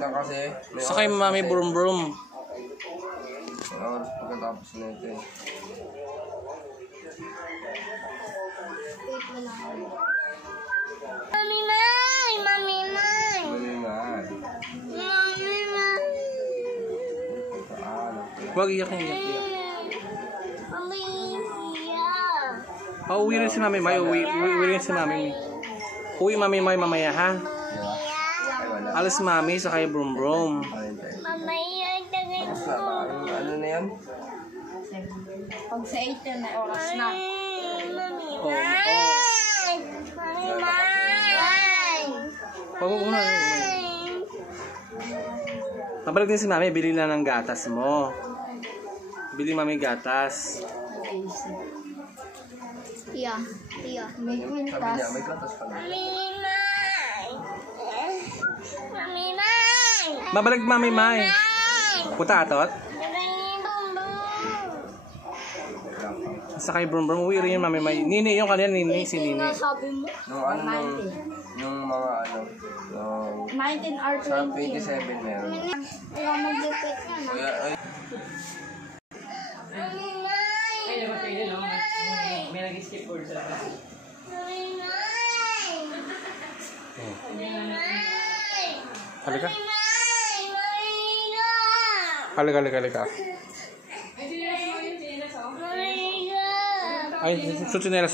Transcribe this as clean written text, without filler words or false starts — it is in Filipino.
ka kasi. Sakay mami brum brum. May oras pagkatapos na ito eh. Mami Mai! Mami Mai! Mami Mai! Mami Mai! Huwag iyak niya. Mami Mai! Pauwi rin si Mami Mai. Uwi rin si Mami Mai. Uwi Mami Mai mamaya ha. Alas Mami sakay brum brum. Mamaya tagay mo. Ano na yan? Pag sa 8 na oras na. Mami Oh, Mai! Mami Mai! Pag na. Pabalik din si Mami. Bili na ng gatas mo. Bili Mami gatas. Iya. May Sabi kwintas. niya, may gatas pa na. Mami Mai! Mami Mai! Babalik Mami Mai. Punta atot. Sakay brum brum. Uwi rin yung Mami Mai. Nini yung kanina. Nini. Si Nini. Sabi mo? Nung ano yung mga ano, nung 19 or sa 20. 27 meron. Wala mag-lipit ka na. Kuya, ay, Mami Mai! May nag-skip board sa labas. Mami Mai! Mami Mai! Halika. Mami Mai! Halika. Mami Mai! Ay, susunela.